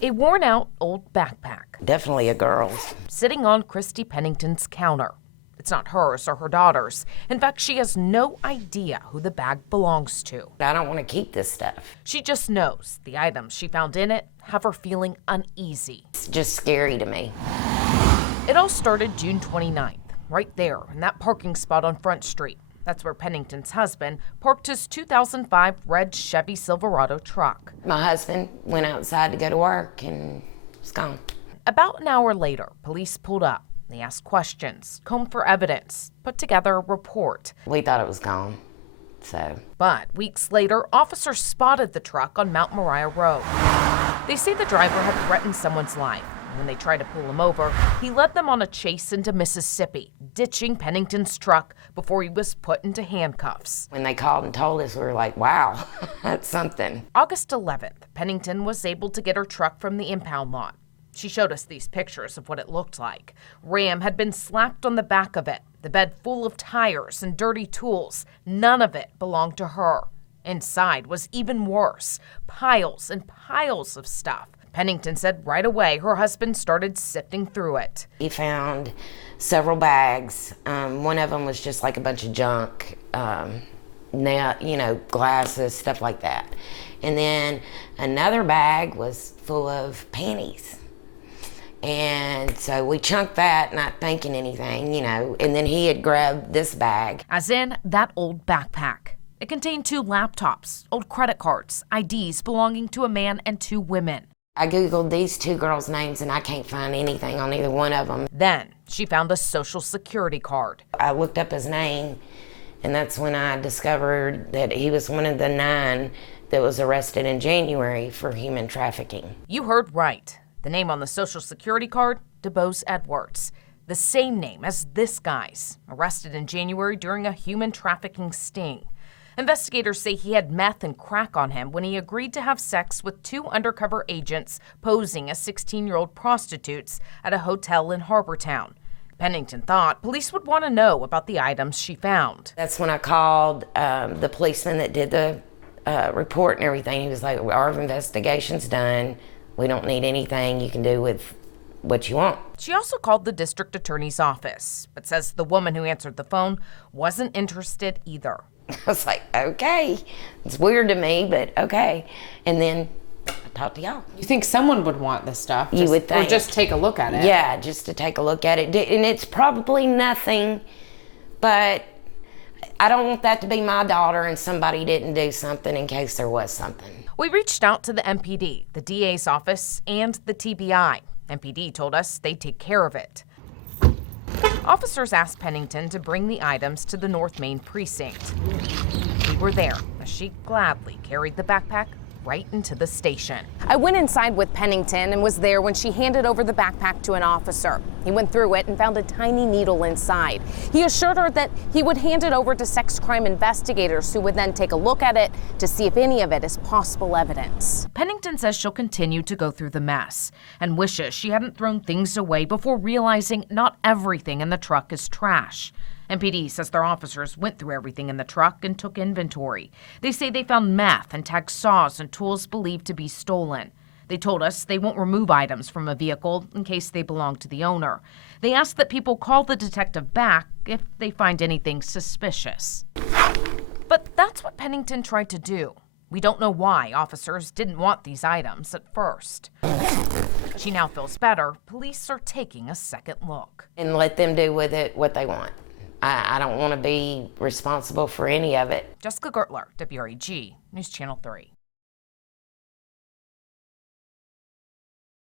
A worn-out old backpack. Definitely a girl's. Sitting on Christy Pennington's counter. It's not hers or her daughter's. In fact, she has no idea who the bag belongs to. I don't want to keep this stuff. She just knows the items she found in it have her feeling uneasy. It's just scary to me. It all started June 29th, right there in that parking spot on Front Street. That's where Pennington's husband parked his 2005 red Chevy Silverado truck. My husband went outside to go to work and was gone. About an hour later, police pulled up. They asked questions, combed for evidence, put together a report. We thought it was gone, so. But weeks later, officers spotted the truck on Mount Moriah Road. They say the driver had threatened someone's life. When they tried to pull him over, he led them on a chase into Mississippi, ditching Pennington's truck before he was put into handcuffs. When they called and told us, we were like, wow, that's something. August 11th, Pennington was able to get her truck from the impound lot. She showed us these pictures of what it looked like. Ram had been slapped on the back of it, the bed full of tires and dirty tools. None of it belonged to her. Inside was even worse, piles and piles of stuff. Pennington said right away her husband started sifting through it. He found several bags. One of them was just like a bunch of junk, glasses, stuff like that. And then another bag was full of panties. And so we chunked that, not thinking anything, and then he had grabbed this bag. As in that old backpack. It contained 2 laptops, old credit cards, IDs belonging to a man and 2 women. I Googled these 2 girls' names and I can't find anything on either one of them. Then she found a Social Security card. I looked up his name, and that's when I discovered that he was one of the 9 that was arrested in January for human trafficking. You heard right. The name on the Social Security card, DeBose Edwards. The same name as this guy's, arrested in January during a human trafficking sting. Investigators say he had meth and crack on him when he agreed to have sex with 2 undercover agents posing as 16-year-old prostitutes at a hotel in Harbortown. Pennington thought police would want to know about the items she found. That's when I called the policeman that did the report and everything. He was like, our investigation's done. We don't need anything you can do with what you want. She also called the district attorney's office, but says the woman who answered the phone wasn't interested either. I was like, okay. It's weird to me, but okay. And then I talked to y'all. You think someone would want this stuff? You would think. Or just take a look at it. Yeah, just to take a look at it. And it's probably nothing, but I don't want that to be my daughter and somebody didn't do something in case there was something. We reached out to the MPD, the DA's office, and the TBI. MPD told us they'd take care of it. Officers asked Pennington to bring the items to the North Main precinct. We were there as she gladly carried the backpack right into the station. I went inside with Pennington and was there when she handed over the backpack to an officer. He went through it and found a tiny needle inside. He assured her that he would hand it over to sex crime investigators who would then take a look at it to see if any of it is possible evidence. Pennington says she'll continue to go through the mess and wishes she hadn't thrown things away before realizing not everything in the truck is trash. MPD says their officers went through everything in the truck and took inventory. They say they found meth and tagged saws and tools believed to be stolen. They told us they won't remove items from a vehicle in case they belong to the owner. They asked that people call the detective back if they find anything suspicious. But that's what Pennington tried to do. We don't know why officers didn't want these items at first. She now feels better. Police are taking a second look. And let them do with it what they want. I don't want to be responsible for any of it. Jessica Gertler, WREG, News Channel 3.